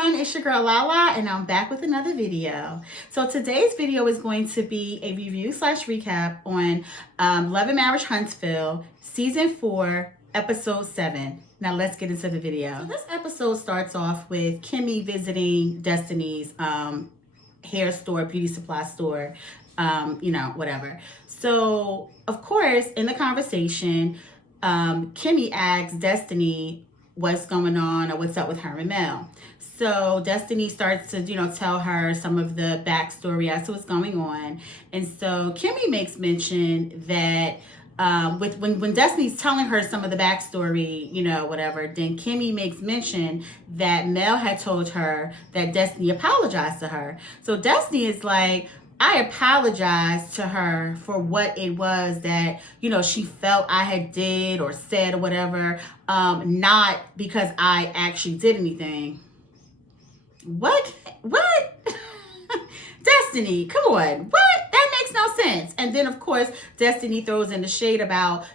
everyone, it's your girl Lala and I'm back with another video. So today's video is going to be a review slash recap on Love and Marriage Huntsville season 4 episode 7. Now let's get into the video. So this episode starts off with Kimmy visiting Destiny's hair store, beauty supply store, whatever. So of course in the conversation, Kimmy asks Destiny what's going on or what's up with her and Mel. So Destiny starts to, tell her some of the backstory as to what's going on. And so Kimmy makes mention that when Destiny's telling her some of the backstory, whatever, then Kimmy makes mention that Mel had told her that Destiny apologized to her. So Destiny is like, I apologized to her for what it was that, she felt I had did or said or whatever, not because I actually did anything. What? Destiny, come on. What? That makes no sense. And then, of course, Destiny throws in the shade about,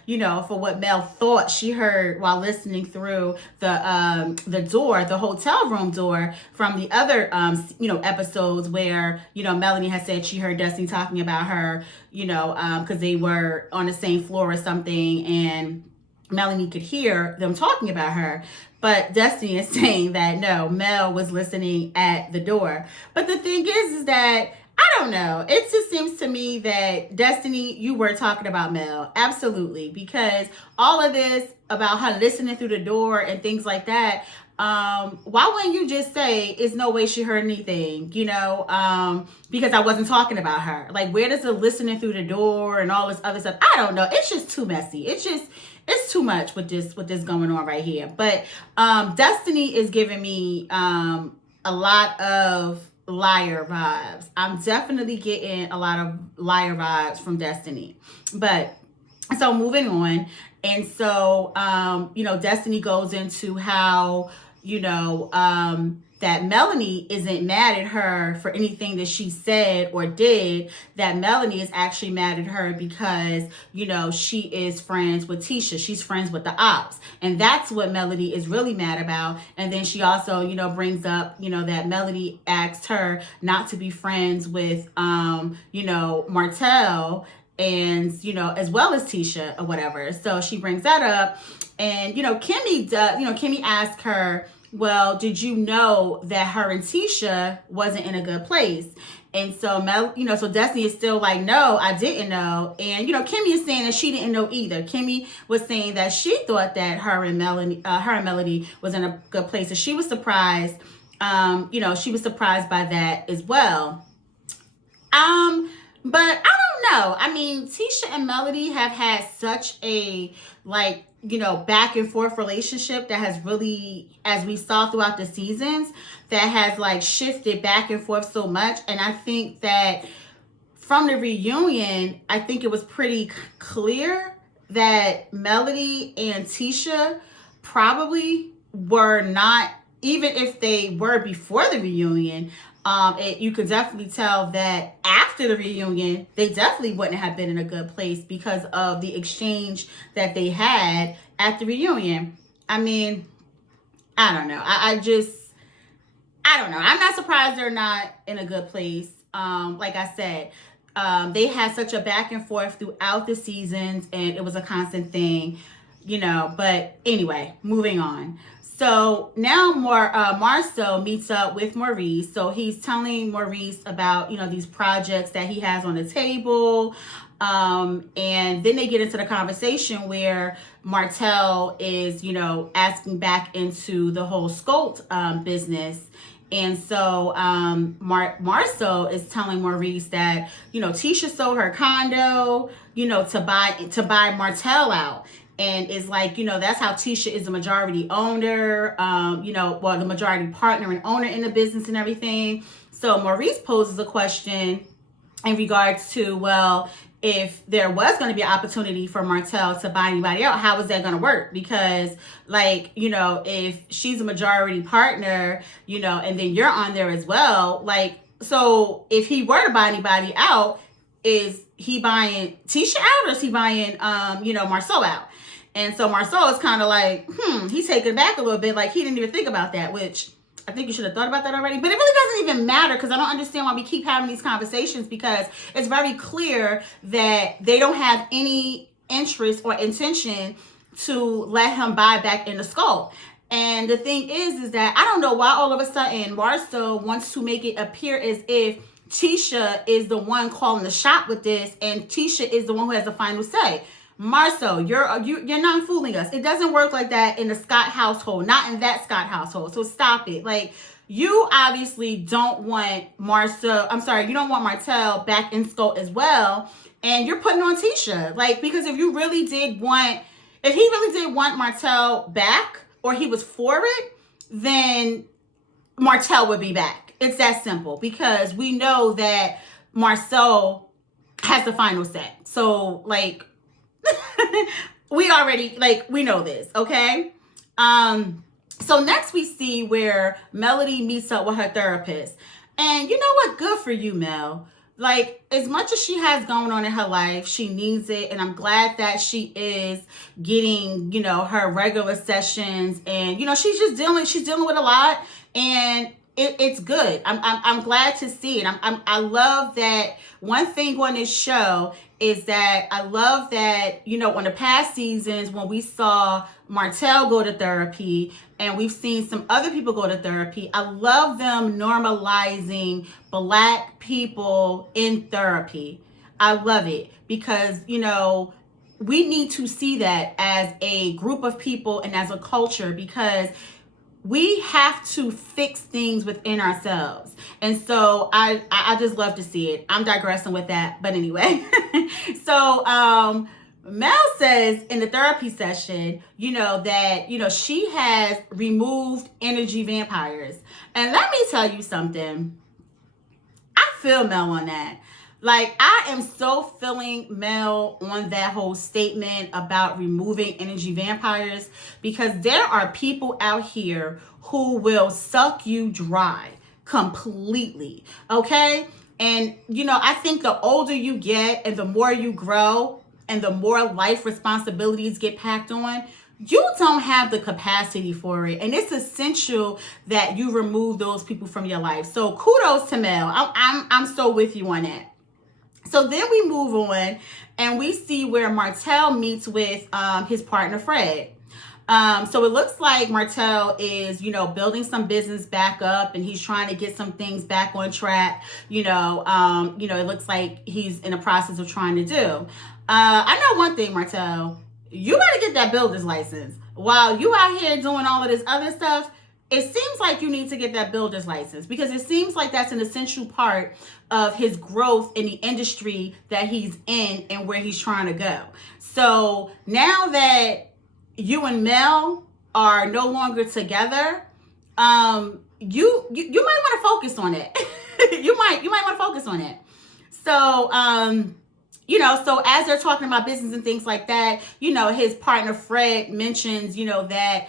for what Mel thought she heard while listening through the door, the hotel room door from the other, episodes where, Melanie has said she heard Destiny talking about her, because they were on the same floor or something and Melanie could hear them talking about her. But Destiny is saying that no, Mel was listening at the door. But the thing is that I don't know. It just seems to me that Destiny, you were talking about Mel. Absolutely. Because all of this about her listening through the door and things like that, why wouldn't you just say it's no way she heard anything, because I wasn't talking about her. Like, where does the listening through the door and all this other stuff? I don't know. It's just too messy. It's too much with this going on right here. But Destiny is giving me a lot of liar vibes. I'm definitely getting a lot of liar vibes from Destiny. But so moving on. And so, Destiny goes into how, that Melanie isn't mad at her for anything that she said or did, that Melanie is actually mad at her because, she is friends with Tisha. She's friends with the ops. And that's what Melody is really mad about. And then she also, brings up, that Melody asked her not to be friends with, Martell and, as well as Tisha or whatever. So she brings that up. And, Kimmy asked her, well, did you know that her and Tisha wasn't in a good place? And so so Destiny is still like, no, I didn't know. And, Kimmy is saying that she didn't know either. Kimmy was saying that she thought that her and Melody was in a good place. And she was surprised, she was surprised by that as well. But I don't know. I mean, Tisha and Melody have had such a, back and forth relationship that has really, as we saw throughout the seasons, that has shifted back and forth so much. And I think that from the reunion, I think it was pretty clear that Melody and Tisha probably were not, even if they were before the reunion, you could definitely tell that after the reunion, they definitely wouldn't have been in a good place because of the exchange that they had at the reunion. I mean, I don't know. I don't know. I'm not surprised they're not in a good place. Like I said, they had such a back and forth throughout the seasons and it was a constant thing, but anyway, moving on. So now Marcel meets up with Maurice. So he's telling Maurice about, these projects that he has on the table. And then they get into the conversation where Martell is, asking back into the whole Scolt business. And so Marcel is telling Maurice that, Tisha sold her condo, to buy Martell out. And it's like, that's how Tisha is the majority owner, the majority partner and owner in the business and everything. So Maurice poses a question in regards to, well, if there was going to be an opportunity for Martell to buy anybody out, how is that going to work? Because if she's a majority partner, and then you're on there as well, so if he were to buy anybody out, is he buying Tisha out or is he buying, Marcel out? And so Marcel is kind of like, he's taken back a little bit. Like he didn't even think about that, which I think you should have thought about that already. But it really doesn't even matter because I don't understand why we keep having these conversations, because it's very clear that they don't have any interest or intention to let him buy back in the skull. And the thing is that I don't know why all of a sudden Marcel wants to make it appear as if Tisha is the one calling the shot with this, and Tisha is the one who has the final say. Marcel, you're not fooling us. It doesn't work like that in the Scott household, not in that Scott household. So stop it. Like, you obviously don't want Marcel. I'm sorry, you don't want Martell back in Skull as well, and you're putting on Tisha. Like, because if he really did want Martell back, or he was for it, then Martell would be back. It's that simple, because we know that Marcel has the final say. So, like, we know this, okay? So next we see where Melody meets up with her therapist. And you know what? Good for you, Mel. Like, as much as she has going on in her life, she needs it. And I'm glad that she is getting, her regular sessions. And, she's dealing with a lot. And it's good. I'm glad to see it. I love that. One thing on this show is that I love that, on the past seasons when we saw Martell go to therapy and we've seen some other people go to therapy, I love them normalizing Black people in therapy. I love it because, we need to see that as a group of people and as a culture, because we have to fix things within ourselves. And so I just love to see it. I'm digressing with that. But anyway, so Mel says in the therapy session, that, she has removed energy vampires. And let me tell you something. I feel Mel on that. Like, I am so feeling Mel on that whole statement about removing energy vampires, because there are people out here who will suck you dry completely, okay? And, I think the older you get and the more you grow and the more life responsibilities get packed on, you don't have the capacity for it. And it's essential that you remove those people from your life. So kudos to Mel. I'm so with you on that. So then we move on and we see where Martell meets with his partner, Fred. So it looks like Martell is, building some business back up and he's trying to get some things back on track. It looks like he's in the process of trying to do. I know one thing, Martell, you better get that builder's license. While you out here doing all of this other stuff, it seems like you need to get that builder's license, because it seems like that's an essential part of his growth in the industry that he's in and where he's trying to go. So now that you and Mel are no longer together, you might want to focus on it. you might want to focus on it. So, so as they're talking about business and things like that, his partner Fred mentions, that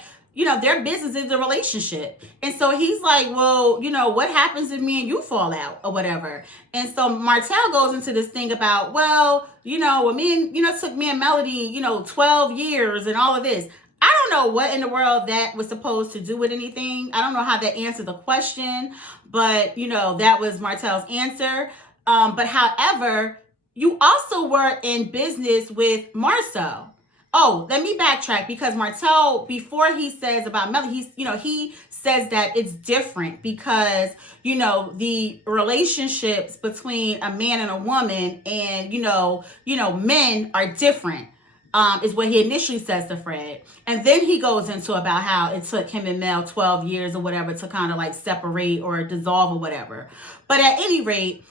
their business is a relationship. And so he's like, well, what happens if me and you fall out or whatever? And so Martell goes into this thing about, well, it took me and Melody, 12 years and all of this. I don't know what in the world that was supposed to do with anything. I don't know how that answered the question, but, that was Martell's answer. But however, you also were in business with Marcel. Oh, let me backtrack, because Martell, before he says about Melody, he says that it's different because, the relationships between a man and a woman and, men are different, is what he initially says to Fred. And then he goes into about how it took him and Mel 12 years or whatever to kind of like separate or dissolve or whatever. But at any rate,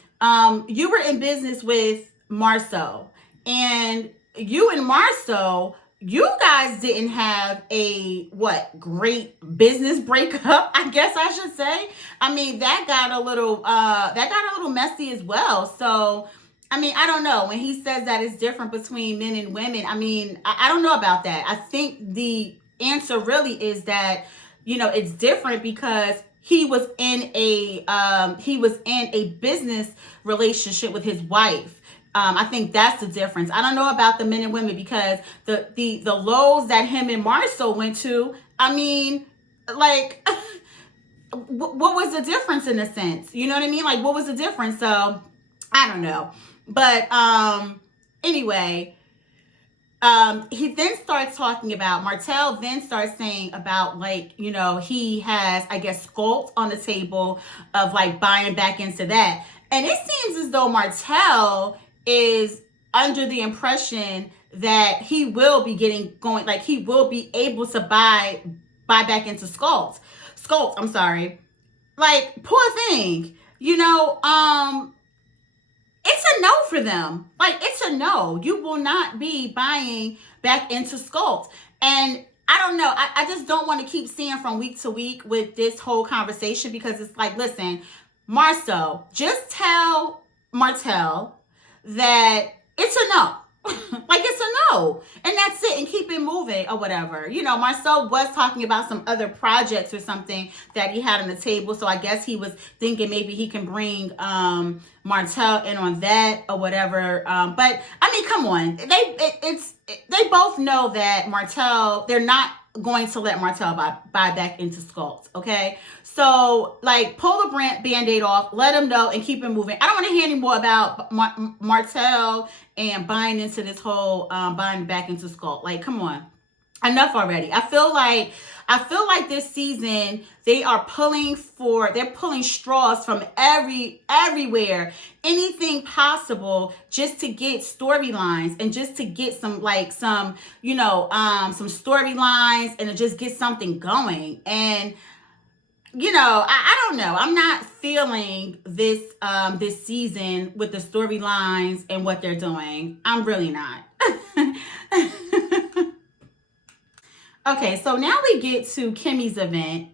you were in business with Marcel, and you and Marcel, you guys didn't have a great business breakup, I guess I should say. I mean, that got a little messy as well. So, I mean, I don't know. When he says that it's different between men and women, I mean, I don't know about that. I think the answer really is that, it's different because he was in a business relationship with his wife. I think that's the difference. I don't know about the men and women, because the lows that him and Marcel went to, I mean, like, what was the difference in a sense? You know what I mean? Like, what was the difference? So I don't know. But anyway, he then starts talking about, Martell then starts saying about, like, you know, he has, I guess, sculpt on the table of like buying back into that. And it seems as though Martell is under the impression that he will be like he will be able to buy back into Sculpt, I'm sorry. Like, poor thing. You know, it's a no for them. Like, it's a no. You will not be buying back into Sculpt. And I don't know. I just don't want to keep seeing from week to week with this whole conversation, because it's like, listen, Marceau, just tell Martell that it's a no. Like, it's a no. And that's it. And keep it moving or whatever. You know, Marceau was talking about some other projects or something that he had on the table. So I guess he was thinking maybe he can bring Martell in on that or whatever. But I mean, come on. They both know that Martell, they're not going to let Martell buy back into Sculpt, okay? So, like, pull the Band-Aid off, let him know, and keep it moving. I don't want to hear any more about Martell and buying into this whole buying back into Sculpt. Like, come on. Enough already. I feel like this season they're pulling straws from everywhere, anything possible, just to get storylines and just to get some storylines and to just get something going. And you know, I don't know. I'm not feeling this this season with the storylines and what they're doing. I'm really not. Okay, so now we get to Kimmy's event,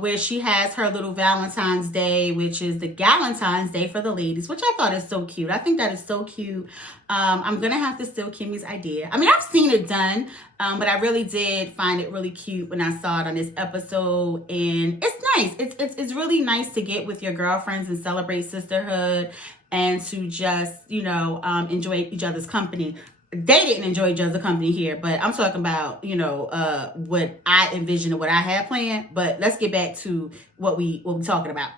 where she has her little Valentine's Day, which is the Galentine's Day for the ladies, which I thought is so cute. I think that is so cute. I'm going to have to steal Kimmy's idea. I mean, I've seen it done, but I really did find it really cute when I saw it on this episode. And it's nice. It's really nice to get with your girlfriends and celebrate sisterhood and to just, you know, enjoy each other's company. They didn't enjoy each other's company here, but I'm talking about, you know, what I envisioned and what I had planned. But let's get back to what we're talking about.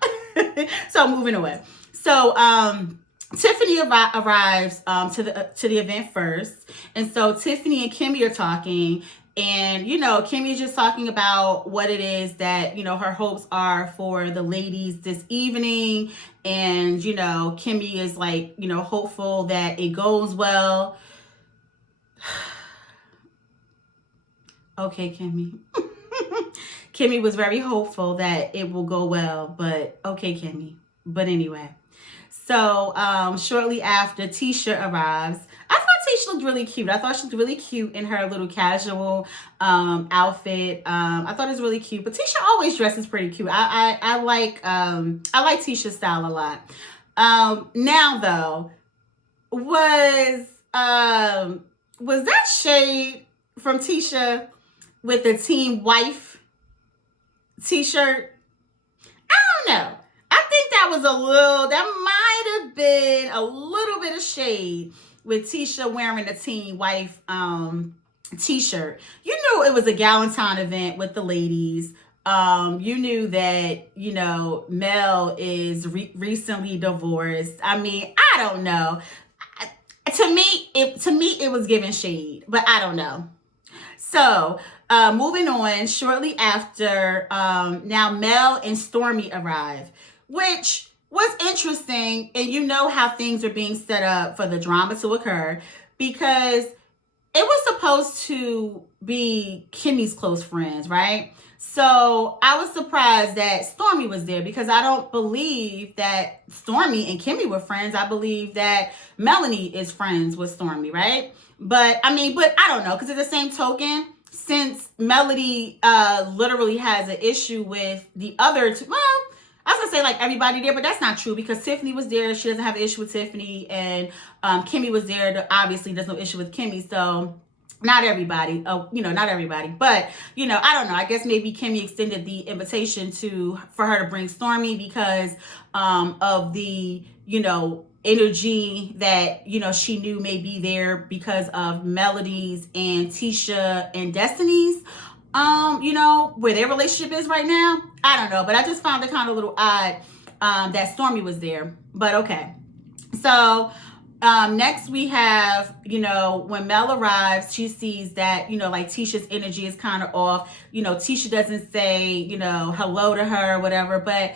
So moving away. So Tiffany arrives to the event first, and so Tiffany and Kimmy are talking, and you know, Kimmy is just talking about what it is that, you know, her hopes are for the ladies this evening, and you know, Kimmy is like, you know, hopeful that it goes well. Okay, Kimmy. Kimmy was very hopeful that it will go well, but okay, Kimmy. But anyway, so shortly after, Tisha arrives. I thought Tisha looked really cute. I thought she looked really cute in her little casual outfit. I thought it was really cute. But Tisha always dresses pretty cute. I like Tisha's style a lot. Now though, was that shade from Tisha with the Team Wife t-shirt? I don't know. I think that might have been a little bit of shade with Tisha wearing the Team Wife t-shirt. You knew it was a Galentine event with the ladies. You knew that, you know, Mel is recently divorced. I mean, I don't know. To me, it was giving shade, but I don't know. So, moving on, shortly after, now Mel and Stormy arrive, which was interesting. And you know how things are being set up for the drama to occur, because it was supposed to be Kimmy's close friends, right? So I was surprised that Stormy was there, because I don't believe that Stormy and Kimmy were friends. I believe that Melanie is friends with Stormy, right? But I don't know, because at the same token, since Melody literally has an issue with the other two, well, I was gonna say like everybody there, but that's not true, because Tiffany was there. She doesn't have an issue with Tiffany, and Kimmy was there. Obviously, there's no issue with Kimmy, so. Not everybody, not everybody, but, you know, I don't know. I guess maybe Kimmy extended the invitation for her to bring Stormy because of the, you know, energy that, you know, she knew may be there because of Melody's and Tisha and Destiny's, you know, where their relationship is right now. I don't know, but I just found it kind of a little odd that Stormy was there. But okay. So next we have, when Mel arrives, she sees that, like Tisha's energy is kind of off. Tisha doesn't say, hello to her or whatever. But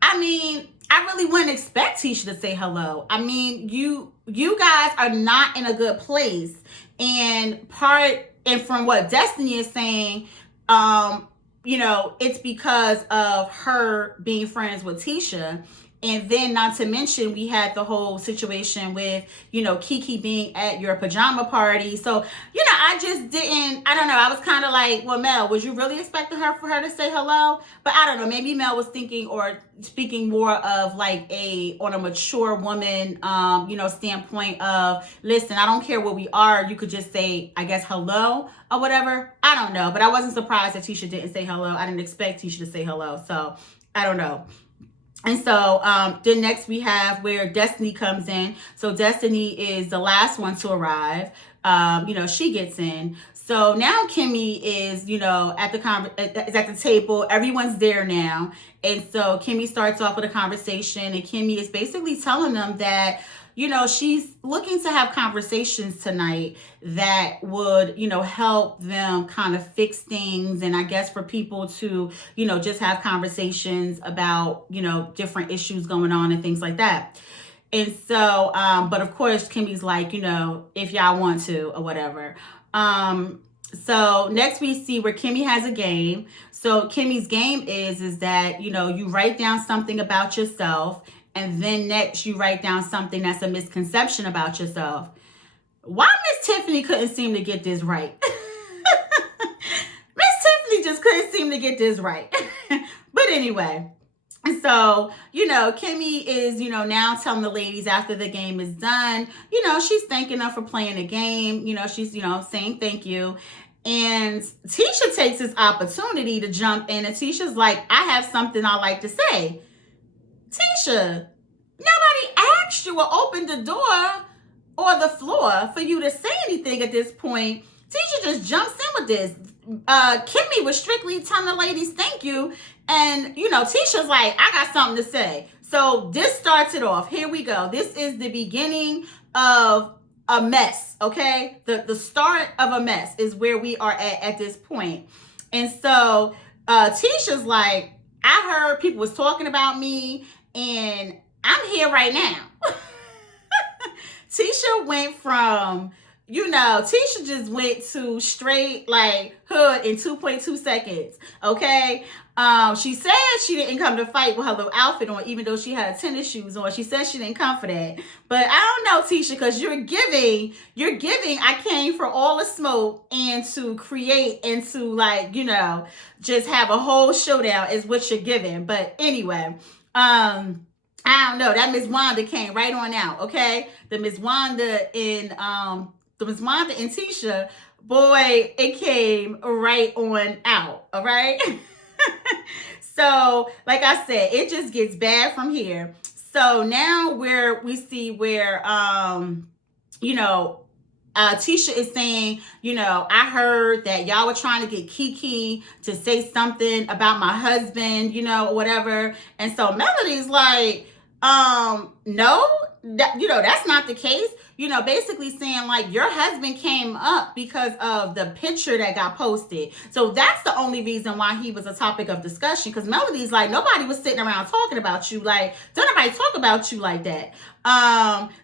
I mean, I really wouldn't expect Tisha to say hello. I mean, you guys are not in a good place. And from what Destiny is saying, it's because of her being friends with Tisha. And then not to mention, we had the whole situation with, Kiki being at your pajama party. So, I don't know. I was kind of like, well, Mel, was you really expecting for her to say hello? But I don't know. Maybe Mel was thinking or speaking more of like on a mature woman, standpoint of, listen, I don't care where we are. You could just say, I guess, hello or whatever. I don't know. But I wasn't surprised that Tisha didn't say hello. I didn't expect Tisha to say hello. So I don't know. And so then next we have where Destiny comes in. So Destiny is the last one to arrive. She gets in. So now Kimmy is, at the table. Everyone's there now. And so Kimmy starts off with a conversation. And Kimmy is basically telling them that, she's looking to have conversations tonight that would, help them kind of fix things. And I guess for people to, just have conversations about, different issues going on and things like that. And so, but of course, Kimmy's like, if y'all want to or whatever. So next we see where Kimmy has a game. So Kimmy's game is that, you write down something about yourself. And then next you write down something that's a misconception about yourself. Why Miss Tiffany couldn't seem to get this right? Miss Tiffany just couldn't seem to get this right. But anyway, so, Kimmy is, now telling the ladies after the game is done, she's thanking them for playing the game. She's, saying thank you. And Tisha takes this opportunity to jump in. And Tisha's like, I have something I'd like to say. Tisha, nobody asked you or opened the door or the floor for you to say anything at this point. Tisha just jumps in with this. Kimmy was strictly telling the ladies thank you. And, Tisha's like, I got something to say. So this starts it off. Here we go. This is the beginning of a mess, okay? The start of a mess is where we are at this point. And so Tisha's like, I heard people was talking about me and I'm here right now. Tisha went from, Tisha just went to straight like hood in 2.2 seconds. Okay. She said she didn't come to fight with her little outfit on, even though she had tennis shoes on. She said she didn't come for that. But I don't know, Tisha, because you're giving, I came for all the smoke and to create and to like, just have a whole showdown is what you're giving. But anyway, I don't know. That Miss Wanda came right on out. Okay. The Miss Wanda and Tisha, boy, it came right on out. All right. So, like I said, it just gets bad from here. So now we see where, Tisha is saying, I heard that y'all were trying to get Kiki to say something about my husband, or whatever. And so Melody's like, no, that's not the case. Basically saying like your husband came up because of the picture that got posted. So that's the only reason why he was a topic of discussion. Because Melody's like, nobody was sitting around talking about you. Like, don't nobody talk about you like that.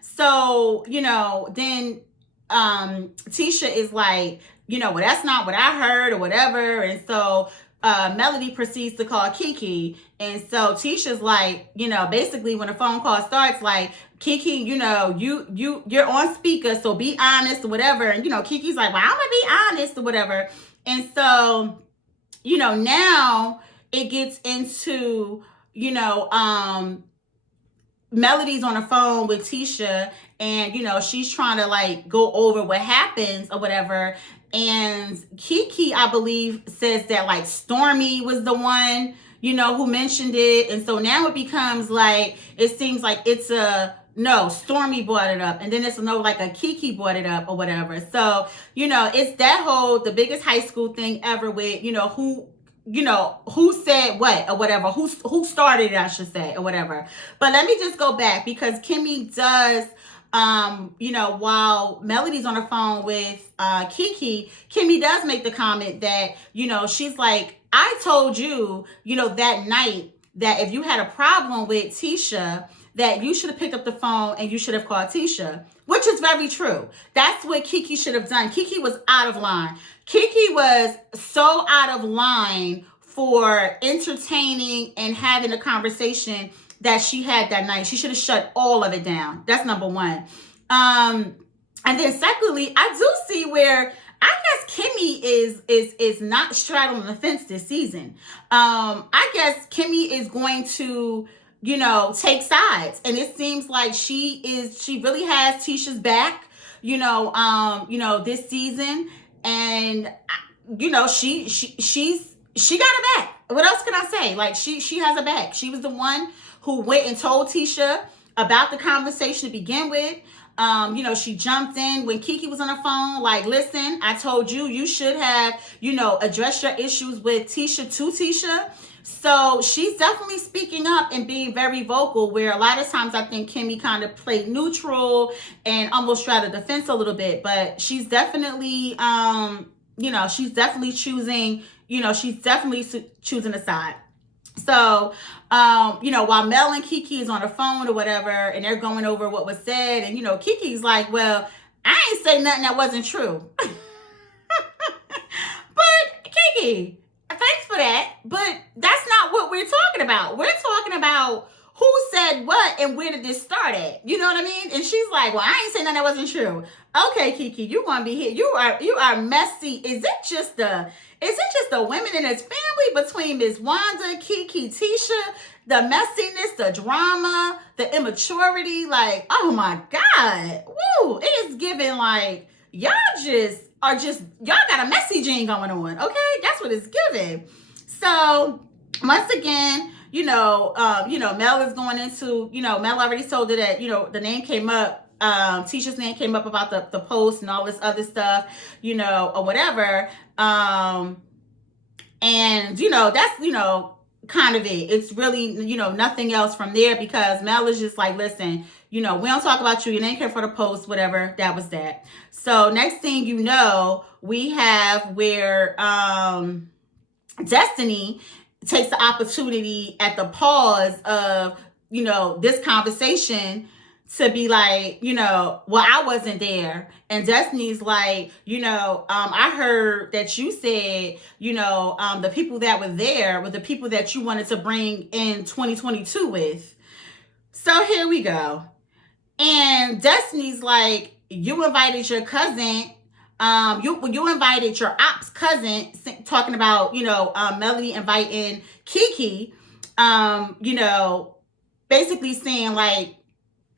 So, then Tisha is like, well, that's not what I heard or whatever. And so Melody proceeds to call Kiki. And so Tisha's like, basically when the phone call starts, like, Kiki, you're on speaker, so be honest or whatever. And, Kiki's like, well, I'm going to be honest or whatever. And so, now it gets into, Melody's on the phone with Tisha and, she's trying to like go over what happens or whatever. And Kiki, I believe, says that like Stormy was the one, who mentioned it. And so now it becomes like, it seems like it's no, Stormy brought it up. And then it's like a Kiki brought it up or whatever. So, it's that the biggest high school thing ever with, who who said what or whatever, who started it, I should say, or whatever. But let me just go back, because Kimmy does, while Melody's on the phone with Kiki, Kimmy does make the comment that, she's like, I told you, that night, that if you had a problem with Tisha, that you should have picked up the phone and you should have called Tisha, which is very true. That's what Kiki should have done. Kiki was out of line. Kiki was so out of line for entertaining and having a conversation that she had that night. She should have shut all of it down. That's number one. And then secondly, I do see where I guess Kimmy is not straddling the fence this season. I guess Kimmy is going to, take sides, and it seems like she really has Tisha's back, this season, and she got her back. What else can I say? Like, she has her back. She was the one who went and told Tisha about the conversation to begin with. She jumped in when Kiki was on the phone, like, listen, I told you, you should have, addressed your issues with Tisha to Tisha. So she's definitely speaking up and being very vocal, where a lot of times I think Kimmy kind of played neutral and almost straddled the fence a little bit, but she's definitely, she's definitely choosing a side. So, while Mel and Kiki is on the phone or whatever, and they're going over what was said, and, Kiki's like, well, I ain't say nothing that wasn't true. But Kiki, thanks for that. But that's not what we're talking about. We're talking about who said what and where did this start at? You know what I mean? And she's like, well, I ain't saying nothing that wasn't true. Okay, Kiki, you want to be here. You are messy. Is it just the women in this family between Miss Wanda, Kiki, Tisha, the messiness, the drama, the immaturity? Like, oh my God. Woo. It is giving like, y'all got a messy gene going on. Okay. That's what it's giving. So once again, Mel is going into, Mel already told her that, the name came up. Tisha's name came up about the post and all this other stuff, or whatever. And, that's, kind of it. It's really, nothing else from there, because Mel is just like, listen, we don't talk about you. Your name came for the post, whatever. That was that. So next thing we have where Destiny takes the opportunity at the pause of, this conversation to be like, well, I wasn't there. And Destiny's like, I heard that you said, the people that were there were the people that you wanted to bring in 2022 with. So here we go. And Destiny's like, you invited your cousin, you invited your ops cousin, talking about, Melody inviting Kiki, basically saying like,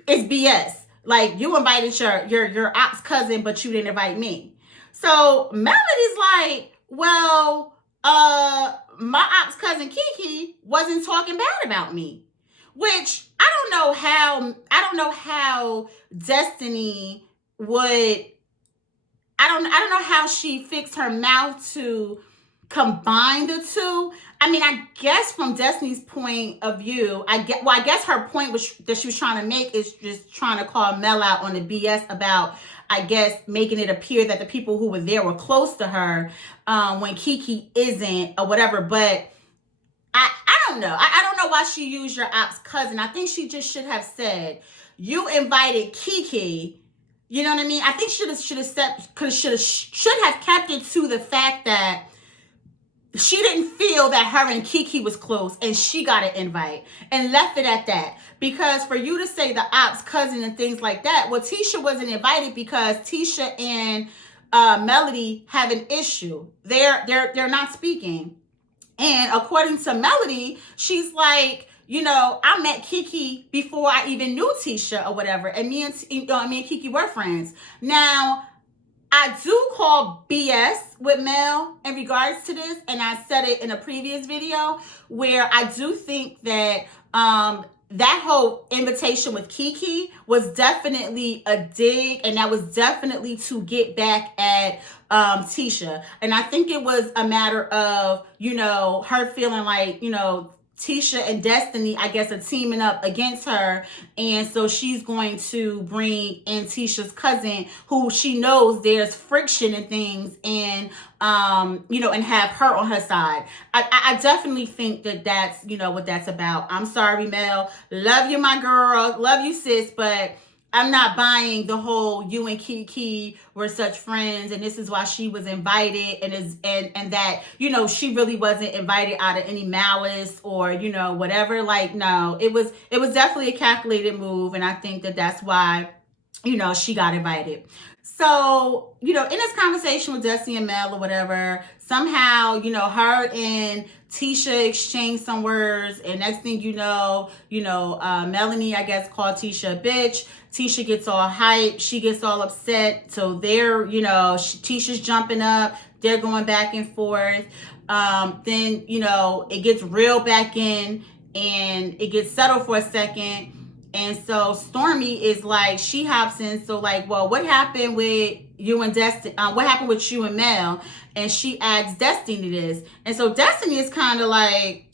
it's BS. Like, you invited your ops cousin, but you didn't invite me. So Melody's like, well, my ops cousin Kiki wasn't talking bad about me. Which I don't know how Destiny would, I don't know how she fixed her mouth to combine the two. I mean, I guess from Destiny's point of view, I guess her point that she was trying to make is just trying to call Mel out on the BS about, I guess, making it appear that the people who were there were close to her when Kiki isn't, or whatever. But I don't know. I don't know why she used your ops cousin. I think she just should have said, you invited Kiki. You know what I mean? I think should have kept it to the fact that she didn't feel that her and Kiki was close and she got an invite, and left it at that. Because for you to say the ops cousin and things like that, well, Tisha wasn't invited because Tisha and Melody have an issue. They're not speaking. And according to Melody, she's like, I met Kiki before I even knew Tisha or whatever. And me and Kiki were friends. Now, I do call BS with Mel in regards to this, and I said it in a previous video, where I do think that that whole invitation with Kiki was definitely a dig, and that was definitely to get back at Tisha. And I think it was a matter of, her feeling like, Tisha and Destiny, I guess, are teaming up against her. And so she's going to bring in Tisha's cousin, who she knows there's friction and things, and, and have her on her side. I definitely think that that's, what that's about. I'm sorry, Mel. Love you, my girl. Love you, sis. But I'm not buying the whole you and Kiki were such friends and this is why she was invited, and that, she really wasn't invited out of any malice or, whatever. Like, no, it was definitely a calculated move. And I think that that's why, she got invited. So, in this conversation with Destiny and Mel or whatever, somehow, her and Tisha exchanged some words, and next thing Melanie, I guess, called Tisha a bitch. Tisha gets all hyped. She gets all upset. So they're, Tisha's jumping up. They're going back and forth. Then, it gets reeled back in and it gets settled for a second. And so Stormy is like, she hops in. So like, well, what happened with you and Destiny? What happened with you and Mel? And she asks Destiny this. And so Destiny is kind of like,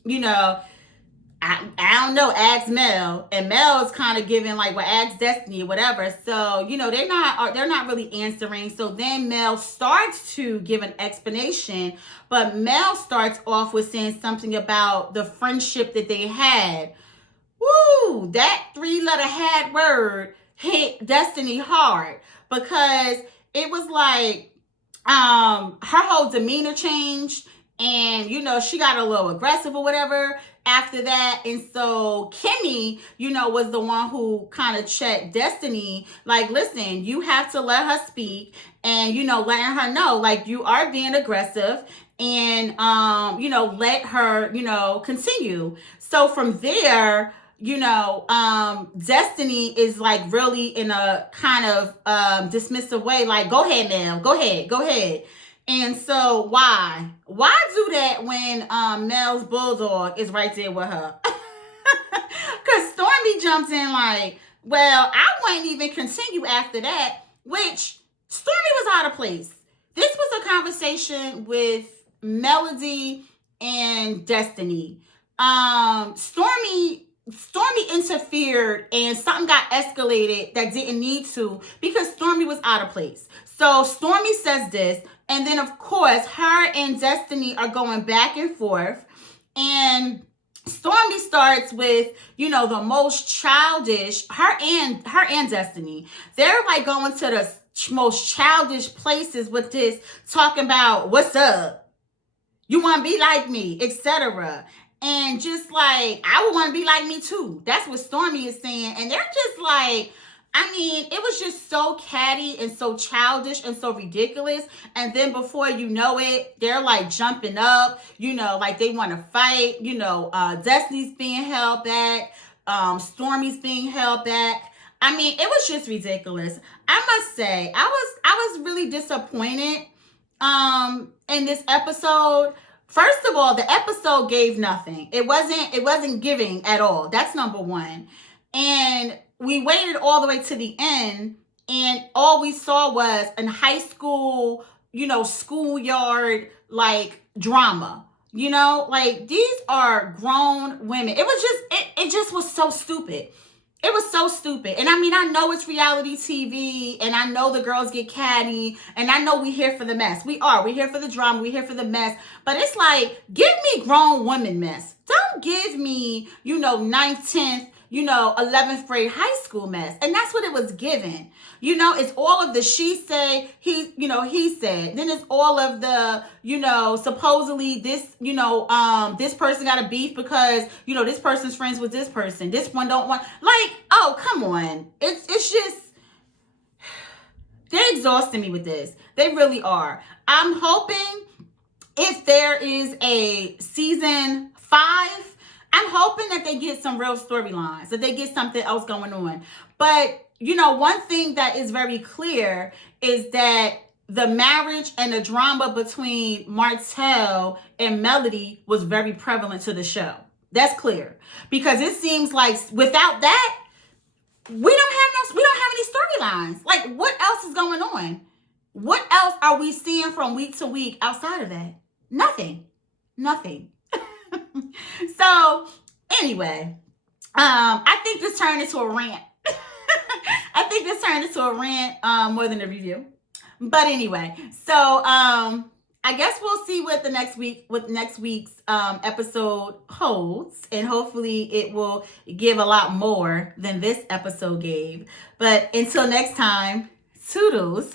I don't know, ask Mel. And Mel is kind of giving like, well, ask Destiny or whatever. So, they're not really answering. So then Mel starts to give an explanation, but Mel starts off with saying something about the friendship that they had. Woo, that 3-letter had word hit Destiny hard, because it was like her whole demeanor changed, and she got a little aggressive or whatever after that. And so Kimmy, was the one who kind of checked Destiny, like, listen, you have to let her speak, and letting her know, like, you are being aggressive, and let her continue. So from there, Destiny is like really in a kind of dismissive way, like, go ahead, Mel, go ahead. And so why do that when Mel's bulldog is right there with her? Because Stormy jumps in like, well, I wouldn't even continue after that, which Stormy was out of place. This was a conversation with Melody and Destiny. Stormy interfered and something got escalated that didn't need to, because Stormy was out of place. So Stormy says this, and then of course her and Destiny are going back and forth, and Stormy starts with, the most childish, her and Destiny. They're like going to the most childish places with this, talking about what's up, you want to be like me, etc. And just like, I would want to be like me too. That's what Stormy is saying. And they're just like, it was just so catty and so childish and so ridiculous. And then before you know it, they're like jumping up, like they want to fight. Destiny's being held back. Stormy's being held back. It was just ridiculous. I must say, I was really disappointed in this episode. First of all, the episode gave nothing. It wasn't giving at all. That's number one. And we waited all the way to the end, and all we saw was a high school, schoolyard, like, drama. Like, these are grown women. It just was so stupid. It was so stupid. And I know it's reality TV, and I know the girls get catty, and I know we're here for the mess. We're here for the drama. We're here for the mess. But it's like, give me grown women mess. Don't give me, 9th, 10th, 11th grade high school mess. And that's what it was given. It's all of the she say, he said. Then it's all of the, supposedly this, this person got a beef because, this person's friends with this person. This one don't want, like, oh, come on. It's just, they're exhausting me with this. They really are. I'm hoping if there is a season 5, I'm hoping that they get some real storylines, that they get something else going on. But, one thing that is very clear is that the marriage and the drama between Martell and Melody was very prevalent to the show. That's clear. Because it seems like without that, we don't have any storylines. Like, what else is going on? What else are we seeing from week to week outside of that? Nothing. So anyway, I think this turned into a rant. I think this turned into a rant more than a review. But anyway, so I guess we'll see what next week's episode holds, and hopefully it will give a lot more than this episode gave. But until next time, toodles.